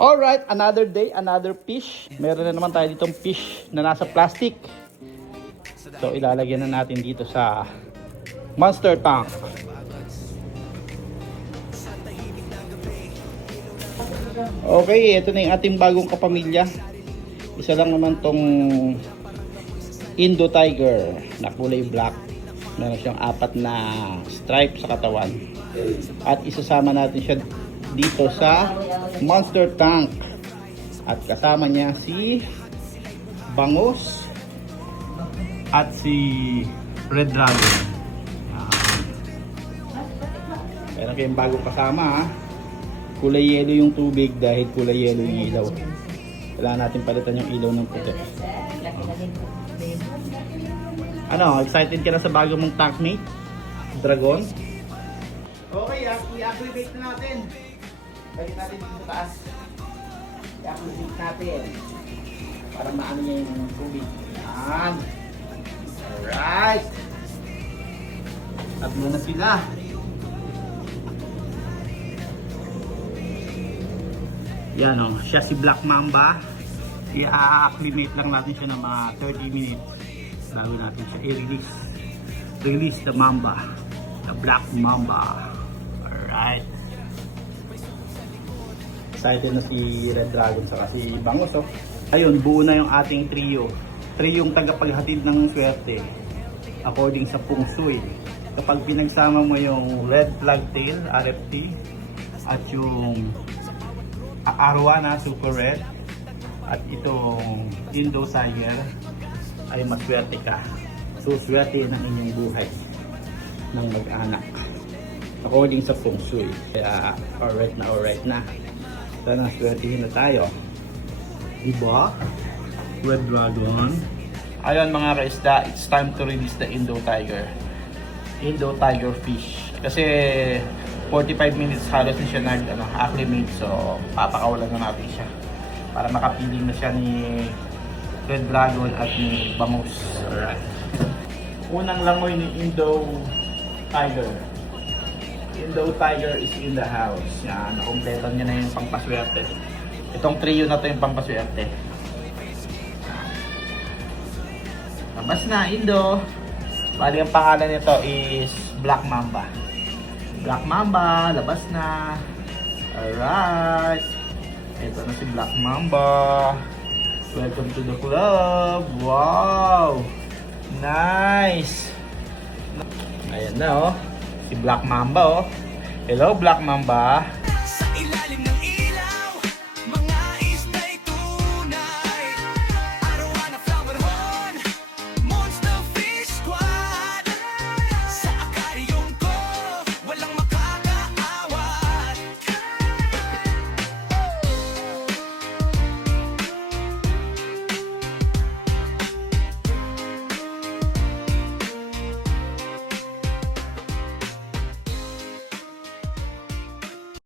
Alright, another day, another fish. Meron na naman tayo ditong fish na nasa plastic. So ilalagyan na natin dito sa monster tank. Okay, ito na yung ating bagong kapamilya. Isa lang naman tong Indo Tiger na kulay black. Meron siyang 4 na stripe sa katawan. At isasama natin siya dito sa monster tank. At kasama niya si Bangus at si Red Dragon. Meron kayong bagong kasama ha. Kulay yellow yung tubig dahil kulay yellow yung ilaw. Kailangan natin palitan yung ilaw ng puti. Ano, excited ka na sa bago mong tankmate? Dragon? Okay, i-activate na natin. Balik natin dito sa taas. I-activate natin. Para maano niya yung tubig. Yan. Alright. Tatlo na sila. Yan o, siya si Black Mamba. I-acclimate lang natin siya ng mga 30 minutes bago natin siya i-release. Release the Mamba. The Black Mamba. Alright. Excited na si Red Dragon saka si Bangus oh. Ayun, buo na yung ating trio. Triyong tagapaghatid ng swerte. According sa Feng Shui. Kapag pinagsama mo yung Red Flagtail, RFT, at yung Arowana Super Red at itong Indo Tiger ay maswerte ka. Suswerte ng inyong buhay ng mag-anak according sa Feng Shui. Kaya alright na. Sana swertihin na tayo, diba? Red Dragon. Ayun mga kaisda, it's time to release the Indo Tiger fish kasi 45 minutes halos na siya acclimate, so papakawalan na natin siya para makapiling na siya ni Red Dragon at ni Bangus. Alright. Unang langoy ni Indo Tiger. Indo Tiger is in the house. Yan, nakompleto niya na yung pampaswerte. Itong trio na to yung pampaswerte. Labas na, Indo. Bali ang pangalan nito is Black Mamba. Black Mamba, labas na. Alright. Ito na si Black Mamba. Welcome to the club. Wow. Nice. Ayan na oh. Si Black Mamba oh. Hello Black Mamba.